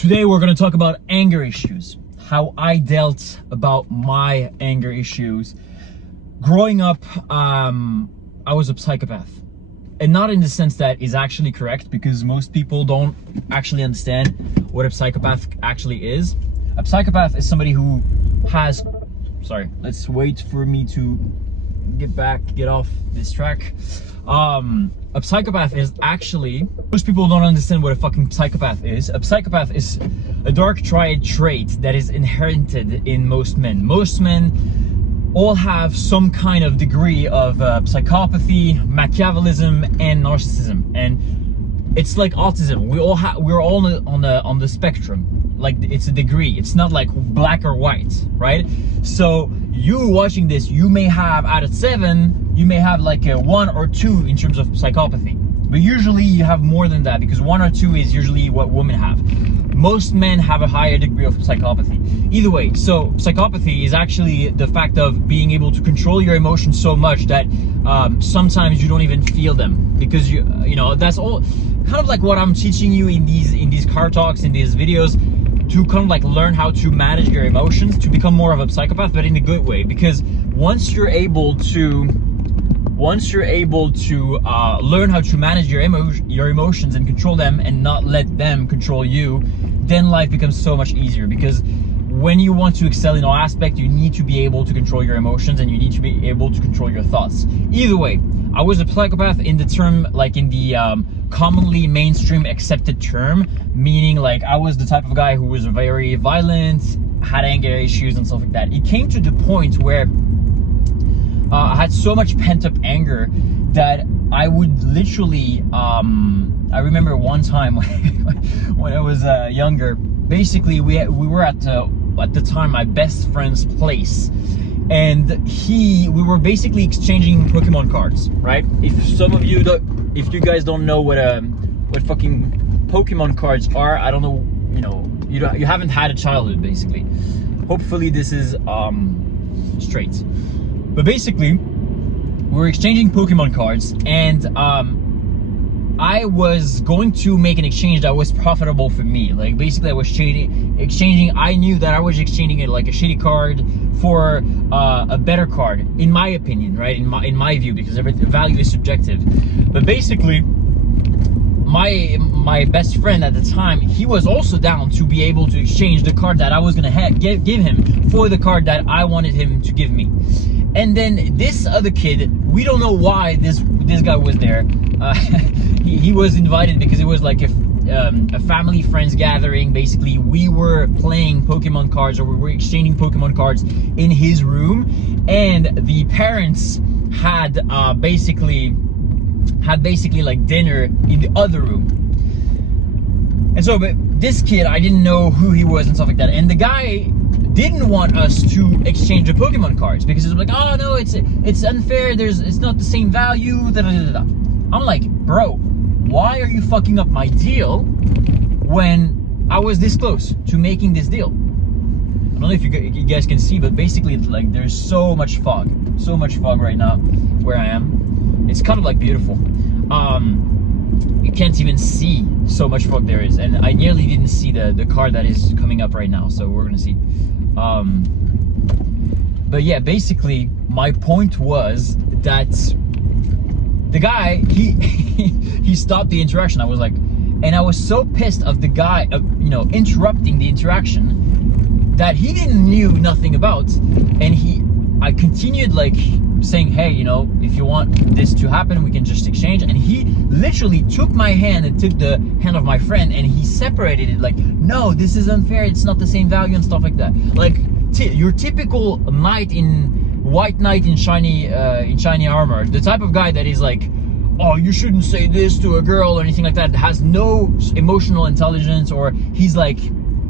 Today we're going to talk about anger issues, how I dealt about my anger issues. Growing up, I was a psychopath. And not in the sense that is actually correct, because most people don't actually understand what a psychopath actually is. A psychopath is somebody who has, sorry, let's wait for me to get off this track. A psychopath is actually, most people don't understand what a fucking psychopath is. A psychopath is a dark triad trait that is inherited in most men. Most men all have some kind of degree of psychopathy, Machiavellism, and narcissism, and it's like autism. We're all on the spectrum. Like, it's a degree. It's not like black or white, right? So you watching this, you may have out of 7, you may have like a 1 or 2 in terms of psychopathy, but usually you have more than that, because 1 or 2 is usually what women have. Most men have a higher degree of psychopathy. Either way, so psychopathy is actually the fact of being able to control your emotions so much that sometimes you don't even feel them, because you know, that's all kind of like what I'm teaching you in these car talks, in these videos, to kind of like learn how to manage your emotions, to become more of a psychopath, but in a good way. Because once you're able to learn how to manage your emotions and control them and not let them control you, then life becomes so much easier. Because when you want to excel in all aspects, you need to be able to control your emotions, and you need to be able to control your thoughts. Either way, I was a psychopath in the term, like in the commonly mainstream accepted term, meaning like I was the type of guy who was very violent, had anger issues and stuff like that. It came to the point where I had so much pent-up anger that I would literally, I remember one time when I was younger, basically we were at the time my best friend's place, and we were basically exchanging Pokemon cards, right? If you guys don't know what fucking Pokemon cards are, I don't know, you haven't had a childhood, basically. Hopefully this is straight. But basically, we're exchanging Pokemon cards, and I was going to make an exchange that was profitable for me. Like, basically I was exchanging, I knew that I was exchanging it like a shitty card for a better card, in my opinion, right? In my view, because value is subjective. But basically, my best friend at the time, he was also down to be able to exchange the card that I was gonna give him for the card that I wanted him to give me. And then this other kid, we don't know why this guy was there. He was invited because it was like a family friends gathering. Basically, we were playing Pokemon cards, or we were exchanging Pokemon cards in his room, and the parents had basically like dinner in the other room. And so, but this kid, I didn't know who he was and stuff like that, and the guy didn't want us to exchange the Pokemon cards because it was like, oh no, it's unfair, it's not the same value, da, da, da, da. I'm like, bro, why are you fucking up my deal when I was this close to making this deal? I don't know if you guys can see, but basically, like, there's so much fog right now where I am. It's kind of like beautiful. You can't even see so much fog there is, and I nearly didn't see the car that is coming up right now, so we're gonna see. But yeah, basically my point was that the guy, he stopped the interaction. I was like, and I was so pissed of the guy interrupting the interaction that he knew nothing about, and I continued like saying, hey, if you want this to happen, we can just exchange. And he literally took my hand and took the hand of my friend, and he separated it like, no, this is unfair, it's not the same value and stuff like that. Like your typical white knight in shiny armor, the type of guy that is like, oh, you shouldn't say this to a girl or anything like that, has no emotional intelligence, or he's like,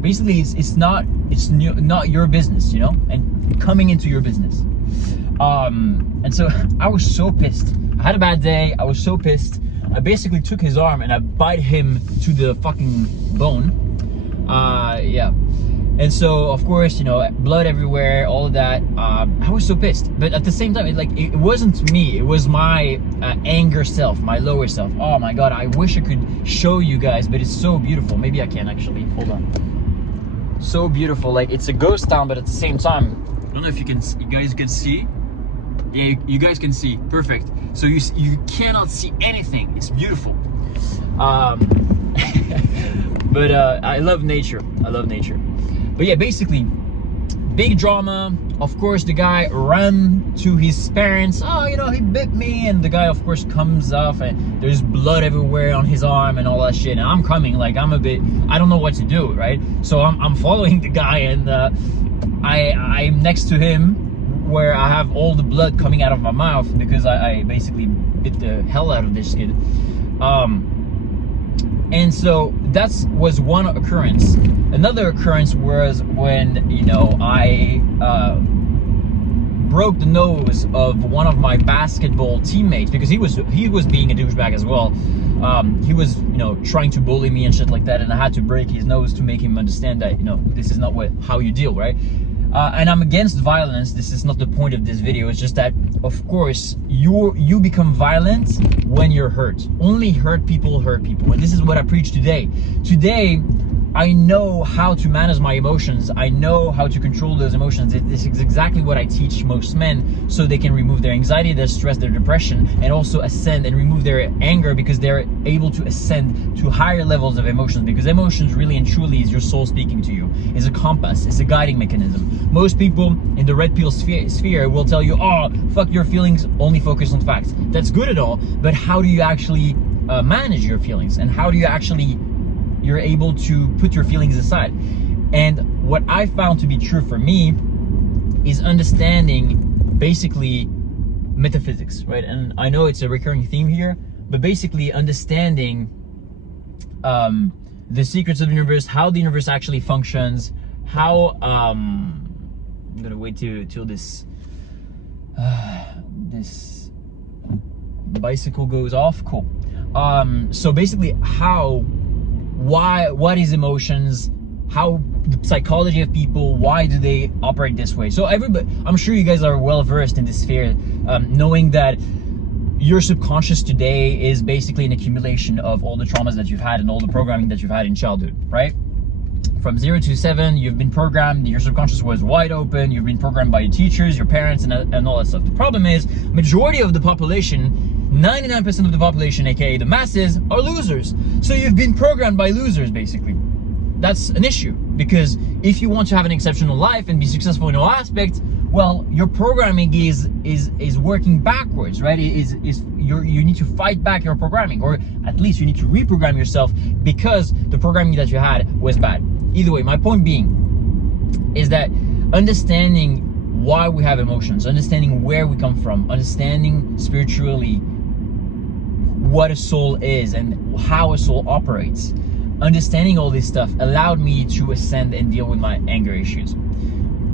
basically it's not your business, and coming into your business. And so I was so pissed. I had a bad day. I was so pissed. I basically took his arm and I bite him to the fucking bone. Yeah. And so, of course, you know, blood everywhere, all of that. I was so pissed. But at the same time, it wasn't me. It was my anger self, my lower self. Oh my God, I wish I could show you guys, but it's so beautiful. Maybe I can actually. Hold on. So beautiful. Like, it's a ghost town, but at the same time, I don't know if you guys can see. Yeah, you guys can see. Perfect. So you cannot see anything. It's beautiful. But I love nature. I love nature. But yeah, basically, big drama. Of course, the guy ran to his parents. Oh, you know, he bit me. And the guy, of course, comes off and there's blood everywhere on his arm and all that shit. And I'm coming, like, I don't know what to do, right? So I'm following the guy, and I'm next to him, where I have all the blood coming out of my mouth because I basically bit the hell out of this kid. And so that was one occurrence. Another occurrence was when, you know, I broke the nose of one of my basketball teammates because he was being a douchebag as well. He was, you know, trying to bully me and shit like that, and I had to break his nose to make him understand that, you know, this is not how you deal, right? And I'm against violence. This is not the point of this video. It's just that, of course, you become violent when you're hurt. Only hurt people hurt people. And this is what I preach today. Today, I know how to manage my emotions. I know how to control those emotions. This is exactly what I teach most men, so they can remove their anxiety, their stress, their depression, and also ascend and remove their anger, because they're able to ascend to higher levels of emotions. Because emotions really and truly is your soul speaking to you. It's a compass. It's a guiding mechanism. Most people in the red pill sphere will tell you, oh, fuck your feelings, only focus on facts. That's good at all, but how do you actually manage your feelings? And how do you actually you're able to put your feelings aside? And what I found to be true for me is understanding basically metaphysics, right? And I know it's a recurring theme here, but basically understanding the secrets of the universe, how the universe actually functions, how I'm gonna wait till this this bicycle goes off. Cool. So basically what is emotions, how the psychology of people, why do they operate this way? So everybody, I'm sure you guys are well versed in this sphere, knowing that your subconscious today is basically an accumulation of all the traumas that you've had and all the programming that you've had in childhood, right? From 0 to 7, you've been programmed, your subconscious was wide open, you've been programmed by your teachers, your parents, and all that stuff. The problem is, majority of the population, 99% of the population, aka the masses, are losers. So you've been programmed by losers, basically. That's an issue, because if you want to have an exceptional life and be successful in all aspects, well, your programming is working backwards, right? You need to fight back your programming, or at least you need to reprogram yourself because the programming that you had was bad. Either way, my point being is that understanding why we have emotions, understanding where we come from, understanding spiritually what a soul is and how a soul operates, understanding all this stuff allowed me to ascend and deal with my anger issues.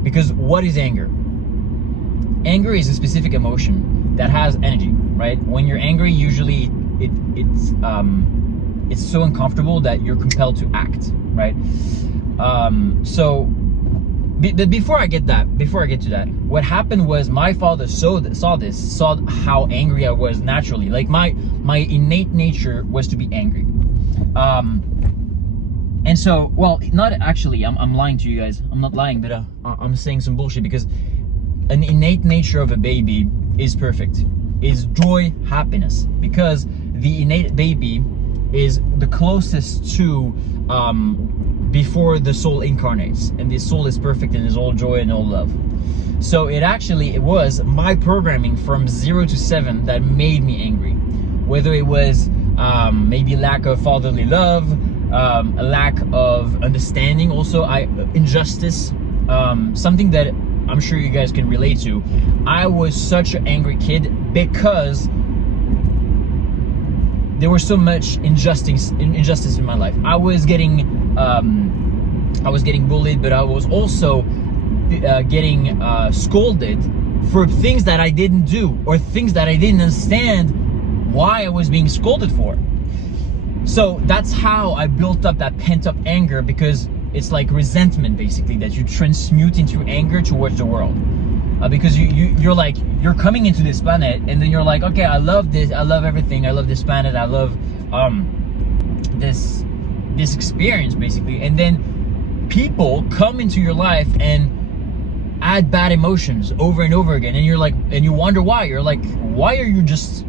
Because what is anger? Anger is a specific emotion that has energy, right? When you're angry, usually it's so uncomfortable that you're compelled to act, right? But before I get to that, what happened was my father saw how angry I was naturally. Like my innate nature was to be angry. And so, well, not actually, I'm lying to you guys. I'm not lying, but I'm saying some bullshit, because an innate nature of a baby is perfect. Is joy, happiness, because the innate baby is the closest to before the soul incarnates, and the soul is perfect and is all joy and all love. So it was my programming from 0 to 7 that made me angry, whether it was maybe lack of fatherly love, a lack of understanding, also injustice, something that I'm sure you guys can relate to. I was such an angry kid because there was so much injustice in my life. I was getting bullied, but I was also getting scolded for things that I didn't do, or things that I didn't understand why I was being scolded for. So that's how I built up that pent-up anger, because it's like resentment basically that you transmute into anger towards the world. Because you're coming into this planet, and then you're like, okay, I love this, I love everything, I love this planet, I love this experience basically, and then people come into your life and add bad emotions over and over again, and you're like, and you wonder why. You're like, why are you just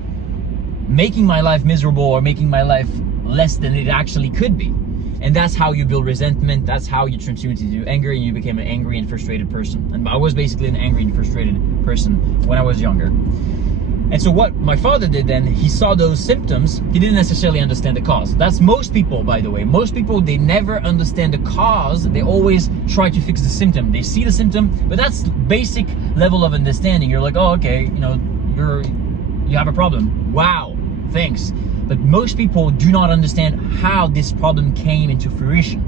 making my life miserable or making my life less than it actually could be? And that's how you build resentment. That's how you transmute into anger, and you became an angry and frustrated person. And I was basically an angry and frustrated person when I was younger. And so what my father did then, he saw those symptoms. He didn't necessarily understand the cause. That's most people, by the way. Most people, they never understand the cause. They always try to fix the symptom. They see the symptom, but that's basic level of understanding. You're like, oh, okay, you know, you have a problem. Wow, thanks. But most people do not understand how this problem came into fruition.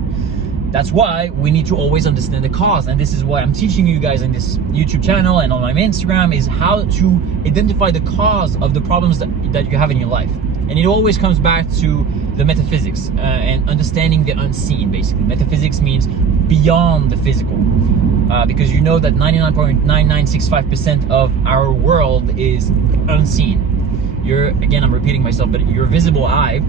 That's why we need to always understand the cause. And this is why I'm teaching you guys in this YouTube channel and on my Instagram, is how to identify the cause of the problems that you have in your life. And it always comes back to the metaphysics and understanding the unseen, basically. Metaphysics means beyond the physical. Because you know that 99.9965% of our world is unseen. Again, I'm repeating myself, but your visible eye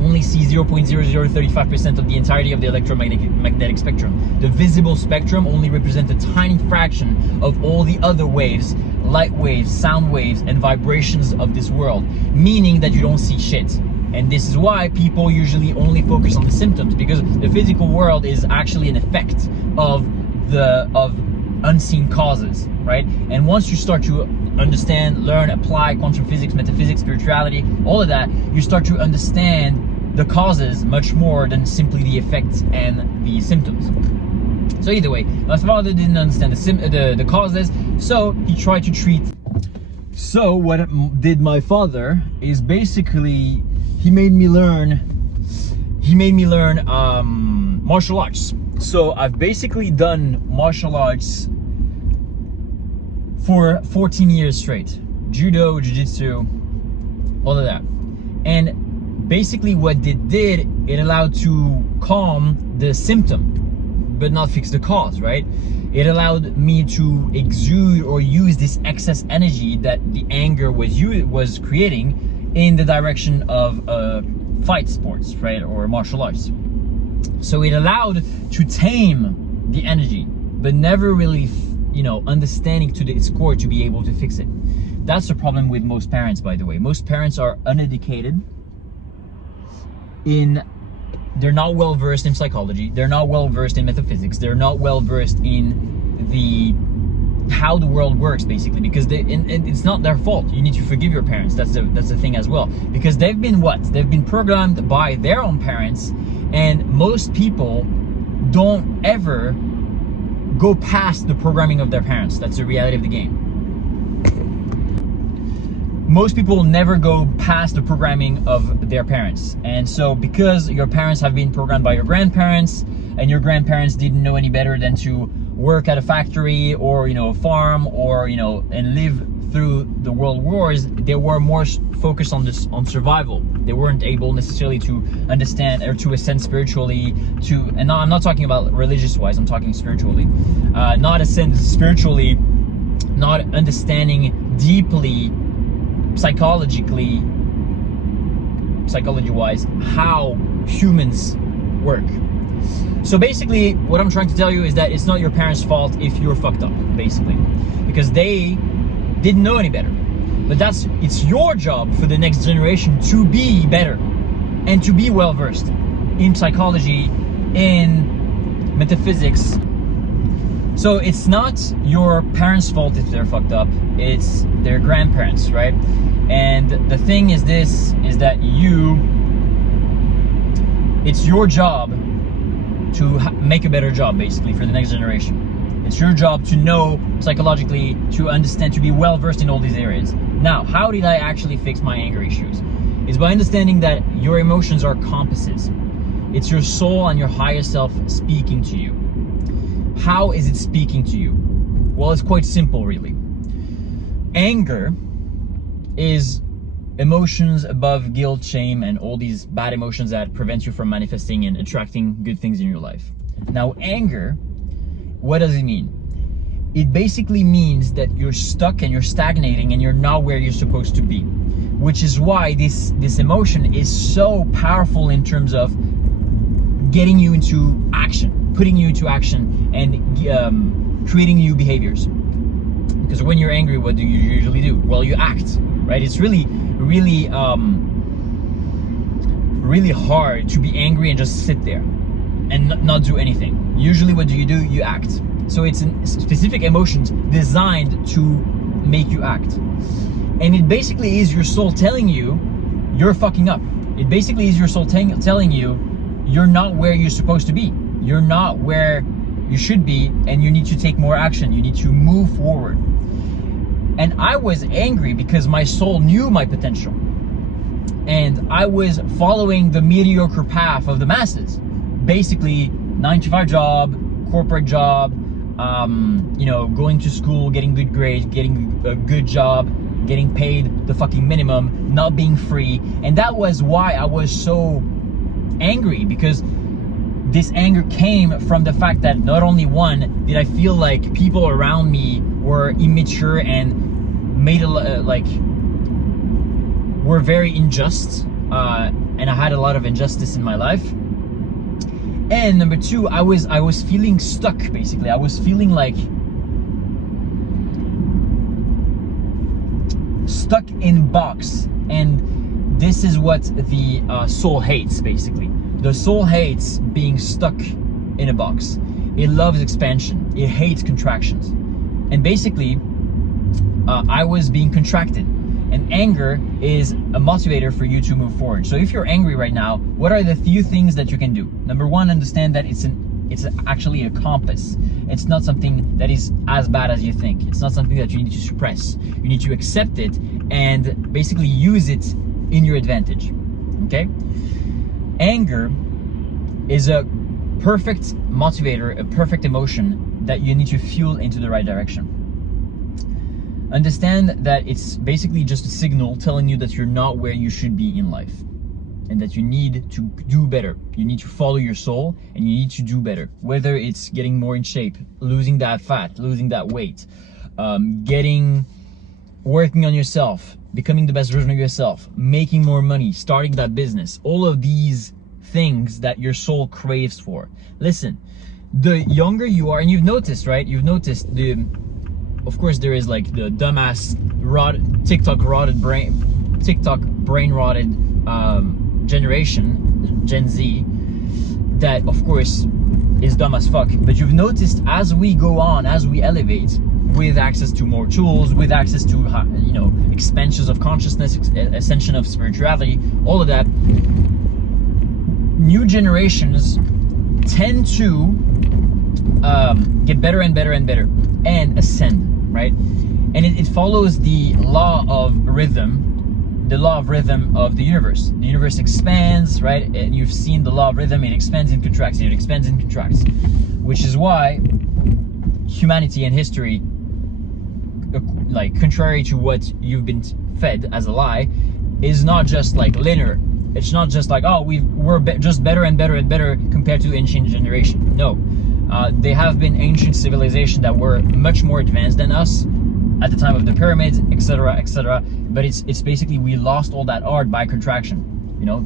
only sees 0.0035% of the entirety of the electromagnetic spectrum. The visible spectrum only represents a tiny fraction of all the other waves, light waves, sound waves, and vibrations of this world, meaning that you don't see shit. And this is why people usually only focus on the symptoms, because the physical world is actually an effect of unseen causes, right? And once you start to understand, learn, apply quantum physics, metaphysics, spirituality, all of that, you start to understand the causes much more than simply the effects and the symptoms. So either way, my father didn't understand the causes, so he tried to treat. So what did my father is basically he made me learn martial arts. So I've basically done martial arts for 14 years straight. Judo, jiu-jitsu, all of that. And basically what it did, it allowed to calm the symptom, but not fix the cause, right? It allowed me to exude or use this excess energy that the anger was creating in the direction of fight sports, right? Or martial arts. So it allowed to tame the energy, but never really, you know, understanding to its core to be able to fix it. That's the problem with most parents, by the way. Most parents are uneducated they're not well versed in psychology, they're not well versed in metaphysics, they're not well versed in how the world works, basically, because and it's not their fault. You need to forgive your parents. That's the thing as well, because they've been programmed by their own parents, and most people don't ever go past the programming of their parents. That's the reality of the game. Most people never go past the programming of their parents. And so because your parents have been programmed by your grandparents, and your grandparents didn't know any better than to work at a factory or, you know, a farm, or, you know, and live through the world wars, they were more focused on survival. They weren't able necessarily to understand or to ascend spiritually, and I'm not talking about religious wise, I'm talking spiritually. Not ascend spiritually, not understanding deeply psychology wise how humans work. So basically what I'm trying to tell you is that it's not your parents' fault if you're fucked up, basically, because they didn't know any better. But it's your job for the next generation to be better and to be well versed in psychology, in metaphysics. So it's not your parents' fault if they're fucked up, it's their grandparents, right? And the thing is that it's your job to make a better job, basically, for the next generation. It's your job to know psychologically, to understand, to be well versed in all these areas. Now, how did I actually fix my anger issues? It's by understanding that your emotions are compasses. It's your soul and your higher self speaking to you. How is it speaking to you? Well, it's quite simple, really. Anger is emotions above guilt, shame, and all these bad emotions that prevent you from manifesting and attracting good things in your life. Now, anger, what does it mean? It basically means that you're stuck and you're stagnating and you're not where you're supposed to be, which is why this emotion is so powerful in terms of getting you into action, putting you into action, and creating new behaviors. Because when you're angry, what do you usually do? Well, you act, right? It's really hard to be angry and just sit there and not do anything. Usually what do? You act. So it's specific emotions designed to make you act. And it basically is your soul telling you you're fucking up. It basically is your soul telling you you're not where you're supposed to be. You're not where you should be, and you need to take more action. You need to move forward. And I was angry because my soul knew my potential. And I was following the mediocre path of the masses. Basically, 9-to-5 job, corporate job, going to school, getting good grades, getting a good job, getting paid the fucking minimum, not being free. And that was why I was so angry, because this anger came from the fact that not only one, did I feel like people around me were immature and were very unjust, and I had a lot of injustice in my life. And number two, I was feeling stuck. Basically, I was feeling like stuck in a box, and this is what the soul hates. Basically, the soul hates being stuck in a box. It loves expansion. It hates contractions. And basically, I was being contracted. And anger is a motivator for you to move forward. So if you're angry right now, what are the few things that you can do? Number one, understand that it's actually a compass. It's not something that is as bad as you think. It's not something that you need to suppress. You need to accept it and basically use it in your advantage. Okay? Anger is a perfect motivator, a perfect emotion that you need to fuel into the right direction. Understand that it's basically just a signal telling you that you're not where you should be in life, and that you need to do better. You need to follow your soul, and you need to do better. Whether it's getting more in shape, losing that fat, losing that weight, working on yourself, becoming the best version of yourself, making more money, starting that business, all of these things that your soul craves for. Listen, the younger you are, and you've noticed, right? Of course, there is like the dumbass TikTok brain rotted generation, Gen Z, that of course is dumb as fuck. But you've noticed, as we go on, as we elevate, with access to more tools, with access to expansions of consciousness, ascension of spirituality, all of that, new generations tend to get better and better and better and ascend. Right? And it follows the law of rhythm, of the universe. The universe expands, right? And you've seen the law of rhythm. It expands and contracts. It expands and contracts, which is why humanity and history, like contrary to what you've been fed as a lie, is not just like linear. It's not just like, oh, we're just better and better and better compared to ancient generation. No. They have been ancient civilizations that were much more advanced than us at the time of the pyramids, etc., etc. But it's basically, we lost all that art by contraction.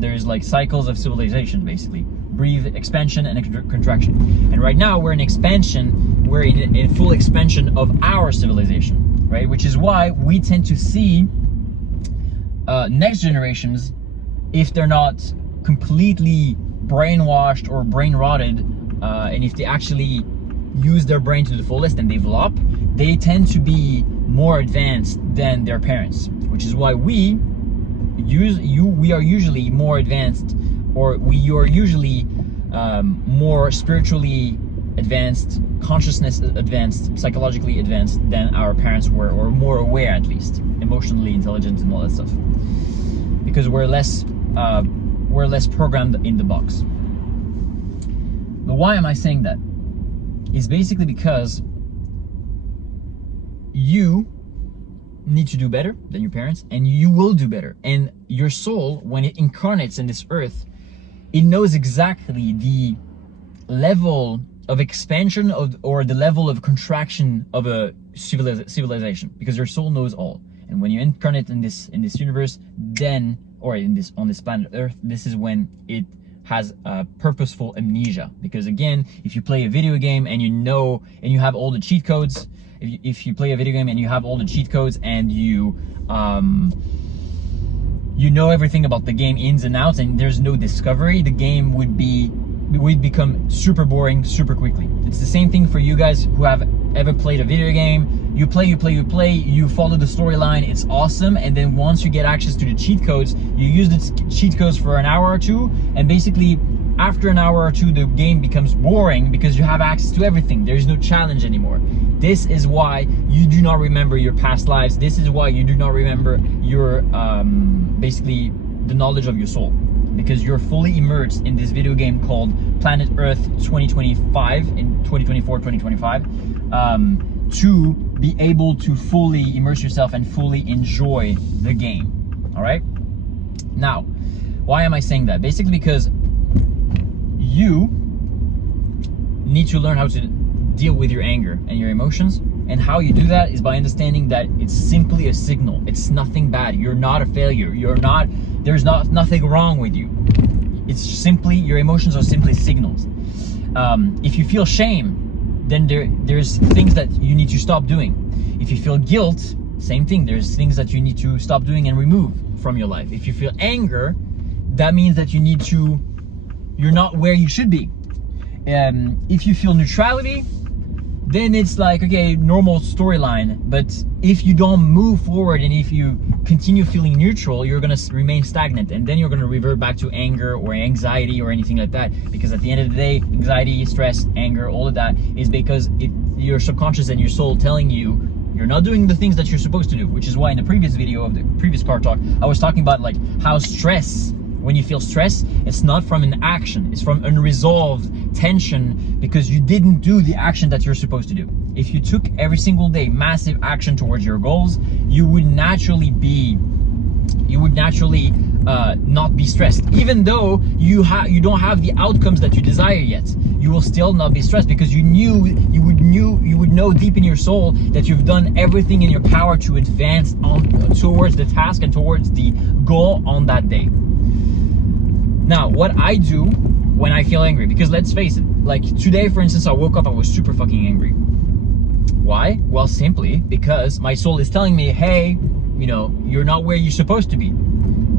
There's like cycles of civilization, basically. Breathe, expansion, and contraction. And right now we're in expansion. We're in full expansion of our civilization, right? Which is why we tend to see next generations, if they're not completely brainwashed or brain rotted, and if they actually use their brain to the fullest and develop, they tend to be more advanced than their parents. Which is why we are usually more advanced, or you are usually more spiritually advanced, consciousness advanced, psychologically advanced than our parents were, or more aware, at least emotionally intelligent and all that stuff, because we're less programmed in the box. But why am I saying that? It's basically because you need to do better than your parents, and you will do better. And your soul, when it incarnates in this earth, it knows exactly the level of expansion or the level of contraction of a civilization, because your soul knows all. And when you incarnate in this universe, then, or on this planet Earth, this is when it has a purposeful amnesia. Because again, if you play a video game and you have all the cheat codes, if you play a video game and you have all the cheat codes and you know everything about the game ins and outs, and there's no discovery, the game would become super boring super quickly. It's the same thing for you guys who have ever played a video game. You play, you follow the storyline, it's awesome, and then once you get access to the cheat codes, you use the cheat codes for an hour or two, and basically after an hour or two the game becomes boring because you have access to everything. There's no challenge anymore. This is why you do not remember your past lives. This is why you do not remember your basically the knowledge of your soul, because you're fully immersed in this video game called Planet Earth 2025 in 2024 2025 to be able to fully immerse yourself and fully enjoy the game. All right, now why am I saying that? Basically because you need to learn how to deal with your anger and your emotions, and how you do that is by understanding that it's simply a signal. It's nothing bad. You're not a failure. There's nothing wrong with you. It's simply, your emotions are simply signals. If you feel shame, then there's things that you need to stop doing. If you feel guilt, same thing. There's things that you need to stop doing and remove from your life. If you feel anger, that means that you're not where you should be. If you feel neutrality, then it's like, okay, normal storyline. But if you don't move forward and if you continue feeling neutral, you're gonna remain stagnant, and then you're gonna revert back to anger or anxiety or anything like that. Because at the end of the day, anxiety, stress, anger, all of that is because your subconscious and your soul telling you you're not doing the things that you're supposed to do. Which is why in the previous video of the previous car talk, I was talking about like how stress, when you feel stress, it's not from an action, it's from unresolved tension because you didn't do the action that you're supposed to do. If you took every single day massive action towards your goals, you would naturally not be stressed. Even though you don't have the outcomes that you desire yet, you will still not be stressed because you would know deep in your soul that you've done everything in your power to advance towards the task and towards the goal on that day. Now, what I do when I feel angry, because let's face it, like today, for instance, I woke up, I was super fucking angry. Why? Well, simply because my soul is telling me, hey, you're not where you're supposed to be.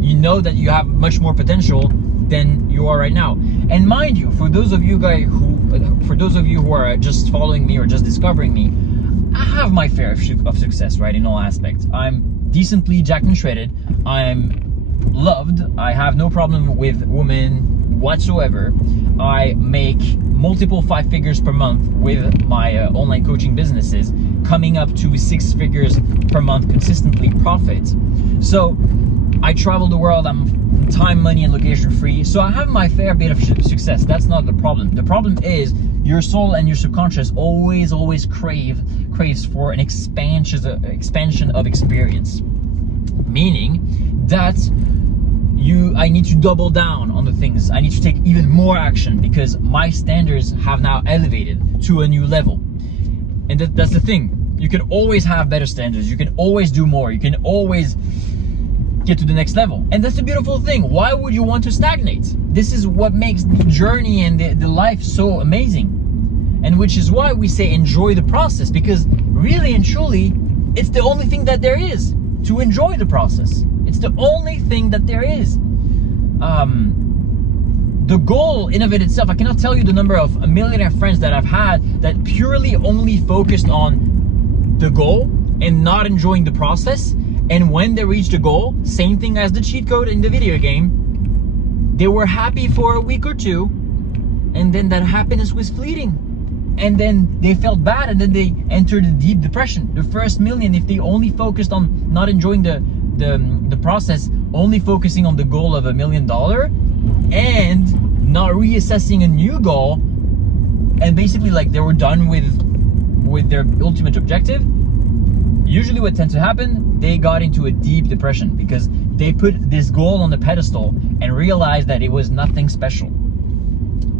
You know that you have much more potential than you are right now. And mind you, for those of you who are just following me or just discovering me, I have my fair of success, right, in all aspects. I'm decently jacked and shredded. I'm loved. I have no problem with women whatsoever. I make multiple 5 figures per month with my online coaching businesses, coming up to 6 figures per month consistently profit. So I travel the world. I'm time, money, and location free. So I have my fair bit of success. That's not the problem. The problem is your soul and your subconscious always craves for an expansion of experience, meaning that I need to double down on the things. I need to take even more action because my standards have now elevated to a new level. And that's the thing. You can always have better standards. You can always do more. You can always get to the next level. And that's the beautiful thing. Why would you want to stagnate? This is what makes the journey and the life so amazing. And which is why we say enjoy the process, because really and truly, it's the only thing that there is to enjoy the process. It's the only thing that there is. The goal in of it itself, I cannot tell you the number of millionaire friends that I've had that purely only focused on the goal and not enjoying the process. And when they reached the goal, same thing as the cheat code in the video game, they were happy for a week or two, and then that happiness was fleeting. And then they felt bad, and then they entered a deep depression. The first million, if they only focused on not enjoying the process, only focusing on the goal of $1 million and not reassessing a new goal, and basically like they were done with their ultimate objective, usually what tends to happen, they got into a deep depression because they put this goal on the pedestal and realized that it was nothing special.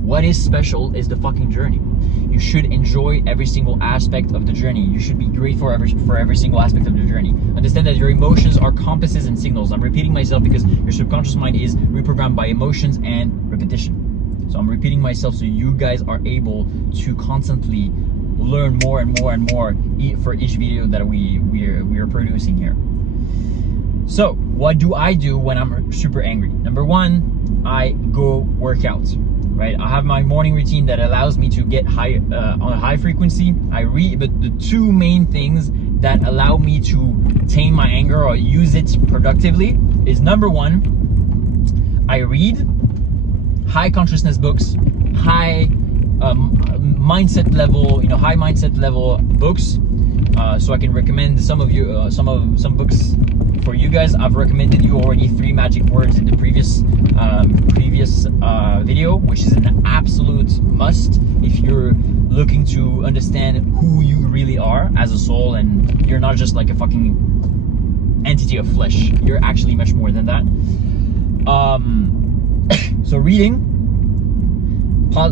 What is special is the fucking journey. You should enjoy every single aspect of the journey. You should be grateful for every single aspect of the journey. Understand that your emotions are compasses and signals. I'm repeating myself because your subconscious mind is reprogrammed by emotions and repetition. So I'm repeating myself so you guys are able to constantly learn more and more and more for each video that we are producing here. So what do I do when I'm super angry? Number one, I go work out. Right, I have my morning routine that allows me to get high on a high frequency. I read, but the two main things that allow me to tame my anger or use it productively is, number one, I read high consciousness books, high mindset level, high mindset level books. So I can recommend some books for you guys. I've recommended you already 3 magic words in the previous video, which is an absolute must if you're looking to understand who you really are as a soul, and you're not just like a fucking entity of flesh. You're actually much more than that. So reading,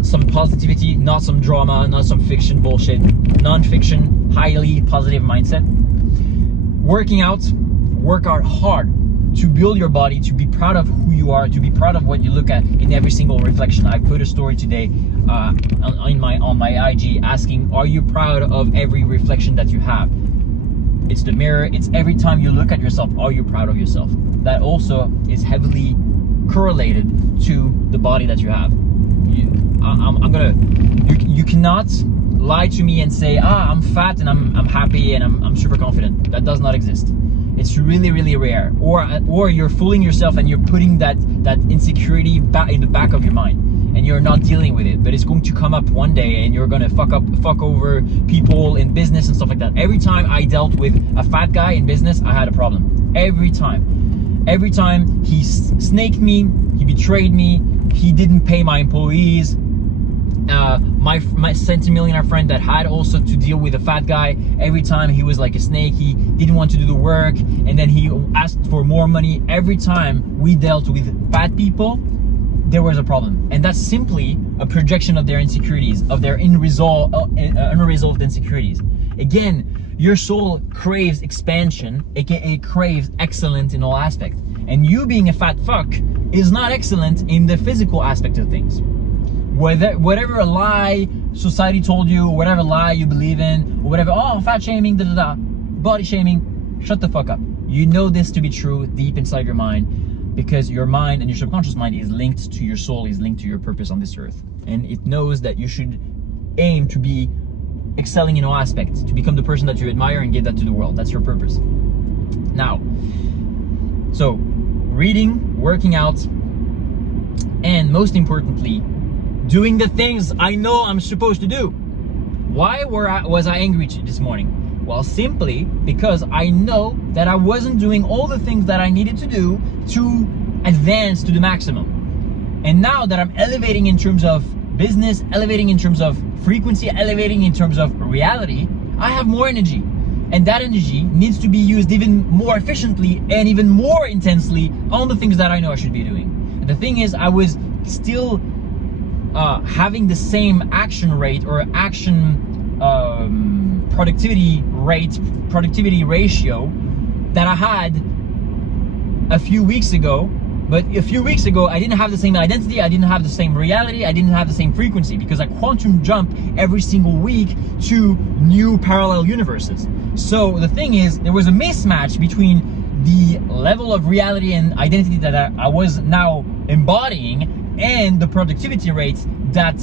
some positivity, not some drama, not some fiction bullshit, non-fiction, highly positive mindset. Working out, work out hard to build your body, to be proud of who you are, to be proud of what you look at in every single reflection. I put a story today on my IG asking, are you proud of every reflection that you have? It's the mirror, it's every time you look at yourself, are you proud of yourself? That also is heavily correlated to the body that you have. You cannot lie to me and say, I'm fat and I'm happy and I'm super confident. That does not exist. It's really, really rare. Or you're fooling yourself and you're putting that insecurity back in the back of your mind and you're not dealing with it. But it's going to come up one day and you're gonna fuck over people in business and stuff like that. Every time I dealt with a fat guy in business, I had a problem. Every time. Every time he snaked me, he betrayed me, he didn't pay my employees. My centimillionaire friend that had also to deal with a fat guy, every time he was like a snake, he didn't want to do the work, and then he asked for more money. Every time we dealt with fat people, there was a problem, and that's simply a projection of their insecurities, of their unresolved insecurities. Again, your soul craves expansion, aka craves excellence in all aspects, and you being a fat fuck is not excellent in the physical aspect of things. Whatever lie society told you, or whatever lie you believe in, or whatever, fat shaming, body shaming, shut the fuck up. You know this to be true deep inside your mind, because your mind and your subconscious mind is linked to your soul, is linked to your purpose on this earth. And it knows that you should aim to be excelling in all aspects, to become the person that you admire and give that to the world. That's your purpose. Now, so reading, working out, and most importantly, doing the things I know I'm supposed to do. Why was I angry this morning? Well, simply because I know that I wasn't doing all the things that I needed to do to advance to the maximum. And now that I'm elevating in terms of business, elevating in terms of frequency, elevating in terms of reality, I have more energy. And that energy needs to be used even more efficiently and even more intensely on the things that I know I should be doing. And the thing is, I was still having the same action rate or action productivity ratio that I had a few weeks ago. But a few weeks ago, I didn't have the same identity, I didn't have the same reality, I didn't have the same frequency, because I quantum jump every single week to new parallel universes. So the thing is, there was a mismatch between the level of reality and identity that I was now embodying and the productivity rate that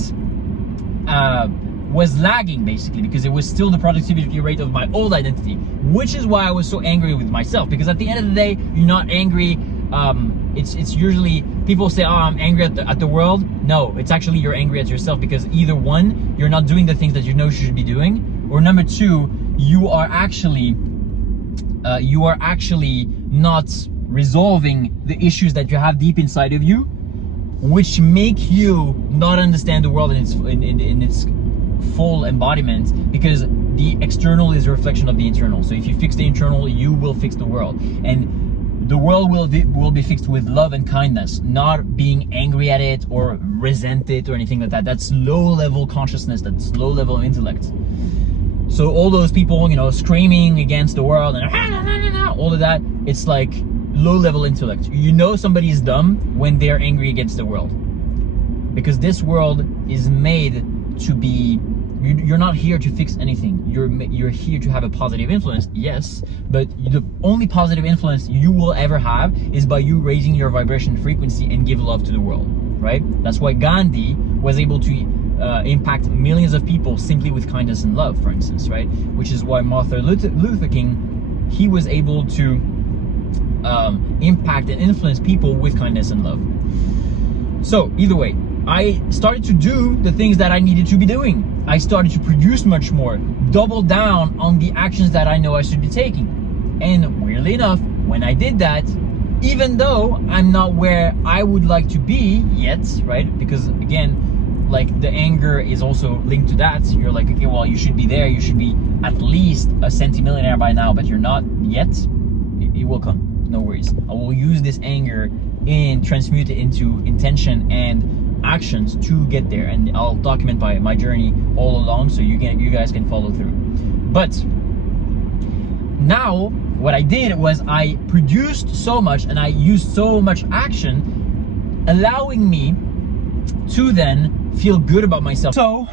was lagging, basically, because it was still the productivity rate of my old identity, which is why I was so angry with myself. Because at the end of the day, you're not angry. It's usually people say, I'm angry at the world. No, it's actually you're angry at yourself, because either one, you're not doing the things that you know you should be doing, or number two, you are actually not resolving the issues that you have deep inside of you, which make you not understand the world in its full embodiment, because the external is a reflection of the internal. So if you fix the internal, you will fix the world. And the world will be fixed with love and kindness, not being angry at it or resent it or anything like that. That's low level consciousness, that's low level intellect. So all those people, you know, screaming against the world and all of that, it's like low level intellect. You know somebody is dumb when they're angry against the world, because this world is made to be, you're not here to fix anything. You're here to have a positive influence, yes, but the only positive influence you will ever have is by you raising your vibration frequency and give love to the world, right? That's why Gandhi was able to impact millions of people simply with kindness and love, for instance, right? Which is why Martin Luther King, he was able to impact and influence people with kindness and love. So either way, I started to do the things that I needed to be doing. I started to produce much more, double down on the actions that I know I should be taking. And weirdly enough, when I did that, even though I'm not where I would like to be yet, right? Because again, like the anger is also linked to that. You're like, okay, well, you should be there. You should be at least a centimillionaire by now, but you're not yet. It will come, no worries. I will use this anger and transmute it into intention and actions to get there, and I'll document my journey all along so you guys can follow through. But now what I did was I produced so much and I used so much action, allowing me to then feel good about myself. So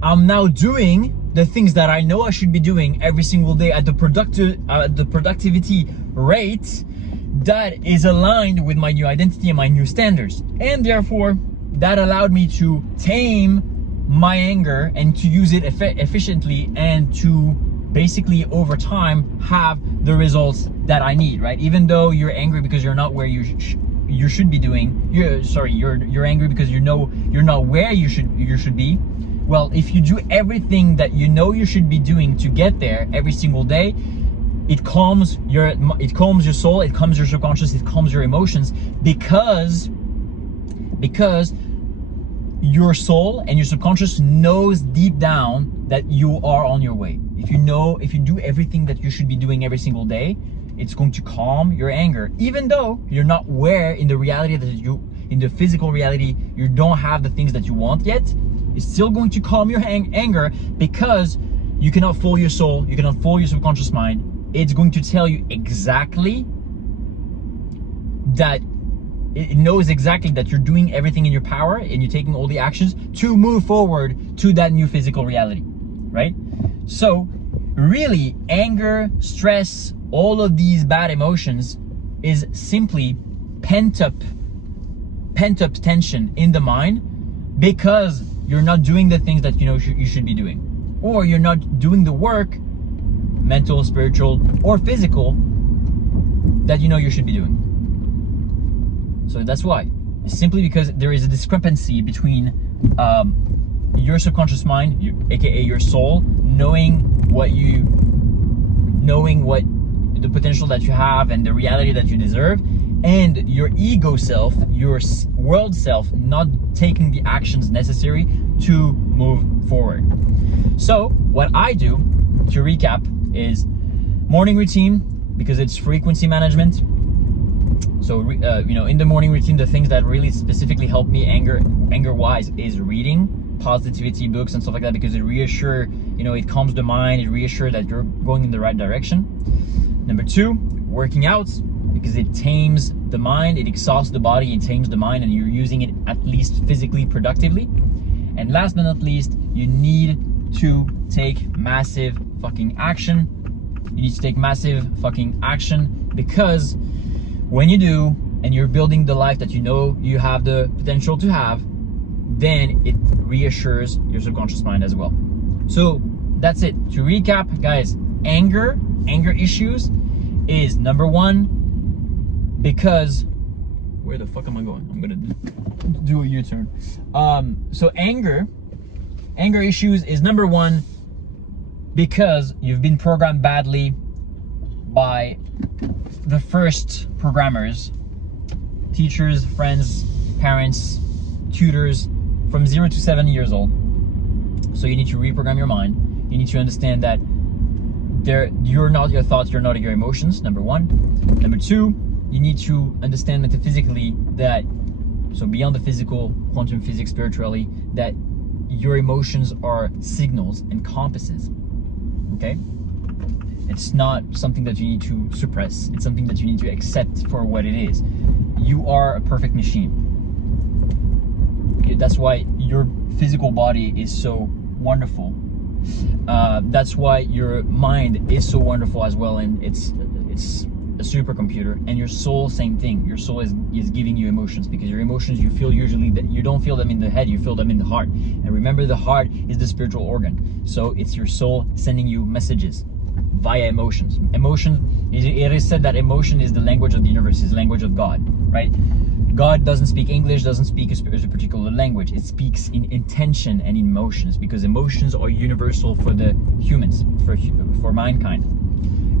I'm now doing the things that I know I should be doing every single day at the productivity rate that is aligned with my new identity and my new standards. And therefore, that allowed me to tame my anger and to use it efficiently, and to basically over time have the results that I need, right? Even though you're angry because you're not where you should be doing, you're angry because you know you're not where you should be. Well, if you do everything that you know you should be doing to get there every single day, it calms your soul, it calms your subconscious, it calms your emotions, because your soul and your subconscious knows deep down that you are on your way. If you do everything that you should be doing every single day, it's going to calm your anger, even though you're not where in the reality that in the physical reality, you don't have the things that you want yet. It's still going to calm your anger, because you cannot fool your soul, you cannot fool your subconscious mind. It's going to tell you exactly that it knows exactly that you're doing everything in your power and you're taking all the actions to move forward to that new physical reality, right? So really, anger, stress, all of these bad emotions is simply pent up tension in the mind, because you're not doing the things that you know you should be doing, or you're not doing the work, mental, spiritual, or physical, that you know you should be doing. So that's why. It's simply because there is a discrepancy between your subconscious mind, aka your soul, knowing what the potential that you have and the reality that you deserve, and your ego self, your world self, not taking the actions necessary to move forward. So what I do, to recap, is morning routine, because it's frequency management. So in the morning routine, the things that really specifically help me anger wise is reading positivity books and stuff like that, because it reassures, it calms the mind, it reassures that you're going in the right direction. Number 2, working out, because it tames the mind, it exhausts the body, it tames the mind, and you're using it at least physically productively. And last but not least, you need to take massive fucking action. You need to take massive fucking action, because when you do, and you're building the life that you know you have the potential to have, then it reassures your subconscious mind as well. So that's it. To recap, guys, anger issues is number 1, because where the fuck am I going? I'm gonna do a U-turn. So anger issues is number 1, because you've been programmed badly by the first programmers, teachers, friends, parents, tutors, from 0 to 7 years old. So you need to reprogram your mind. You need to understand that you're not your thoughts, you're not your emotions, number 1. Number 2, you need to understand metaphysically that, so beyond the physical, quantum physics, spiritually, that your emotions are signals and compasses, okay? It's not something that you need to suppress. It's something that you need to accept for what it is. You are a perfect machine. That's why your physical body is so wonderful. That's why your mind is so wonderful as well, and it's a supercomputer. And your soul, same thing. Your soul is giving you emotions, because your emotions, you feel usually that you don't feel them in the head, you feel them in the heart. And remember, the heart is the spiritual organ. So it's your soul sending you messages via emotions. It is said that emotion is the language of the universe, is the language of God, right? God doesn't speak English, doesn't speak a particular language. It speaks in intention and emotions, because emotions are universal for the humans, for mankind.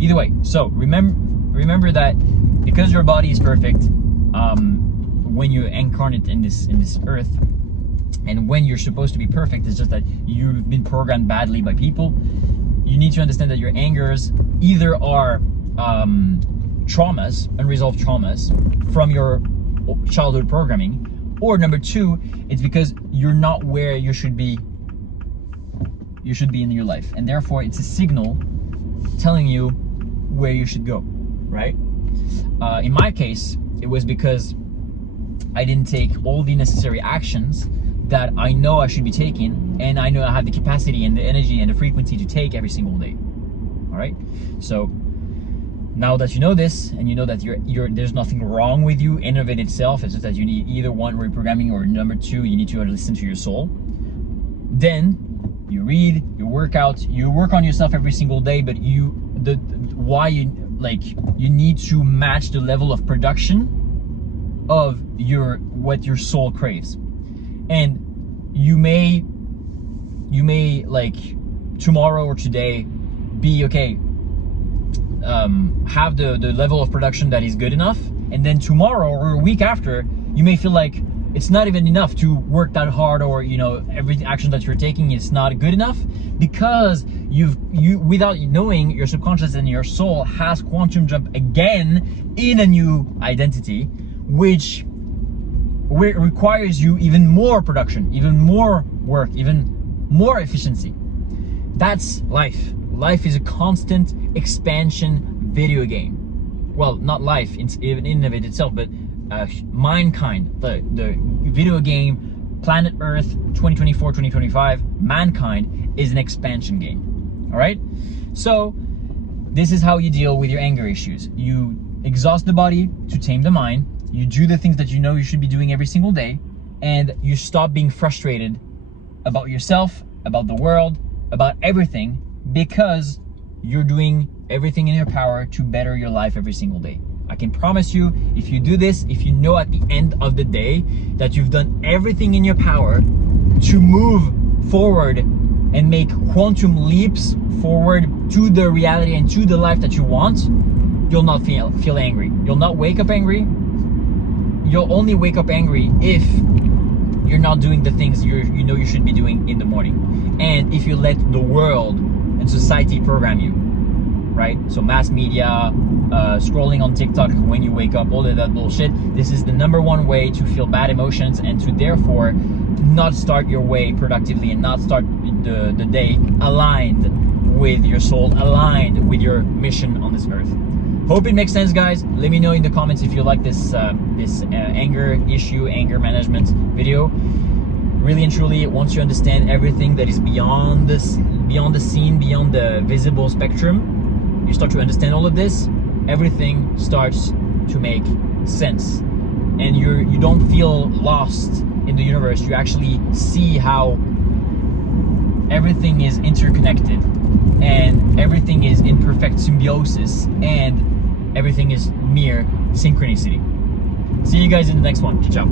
Either way, so remember that because your body is perfect, when you incarnate in this earth, and when you're supposed to be perfect, it's just that you've been programmed badly by people. You need to understand that your angers either are traumas, unresolved traumas from your childhood programming, or number two, it's because you're not where you should be in your life, and therefore it's a signal telling you where you should go, right? In my case, it was because I didn't take all the necessary actions that I know I should be taking, and I know I have the capacity and the energy and the frequency to take every single day. All right, so now that you know this, and you know that there's nothing wrong with you in of it itself, it's just that you need either one, reprogramming, or number two, you need to listen to your soul. Then you read, you work out, you work on yourself every single day, but you need to match the level of production of what your soul craves. And you may like tomorrow or today be okay, have the level of production that is good enough, and then tomorrow or a week after, you may feel like it's not even enough to work that hard, or every action that you're taking is not good enough, because you without knowing, your subconscious and your soul has quantum jump again in a new identity, which requires you even more production, even more work, even more efficiency. That's life. Life is a constant expansion video game. Well, not life in and of it itself, but mankind, the video game, planet Earth 2024, 2025, mankind is an expansion game. All right? So this is how you deal with your anger issues. You exhaust the body to tame the mind. You do the things that you know you should be doing every single day, and you stop being frustrated about yourself, about the world, about everything, because you're doing everything in your power to better your life every single day. I can promise you, if you do this, if you know at the end of the day that you've done everything in your power to move forward and make quantum leaps forward to the reality and to the life that you want, you'll not feel angry. You'll not wake up angry. You'll only wake up angry if you're not doing the things you know you should be doing in the morning, and if you let the world and society program you, right? So mass media, scrolling on TikTok when you wake up, all of that bullshit. This is the number one way to feel bad emotions, and to therefore not start your way productively, and not start the day aligned with your soul, aligned with your mission on this earth. Hope it makes sense, guys. Let me know in the comments if you like this anger management video. Really and truly, once you understand everything that is beyond the scene, beyond the visible spectrum, you start to understand all of this, everything starts to make sense, and you don't feel lost in the universe. You actually see how everything is interconnected, and everything is in perfect symbiosis, and everything is mere synchronicity. See you guys in the next one. Ciao.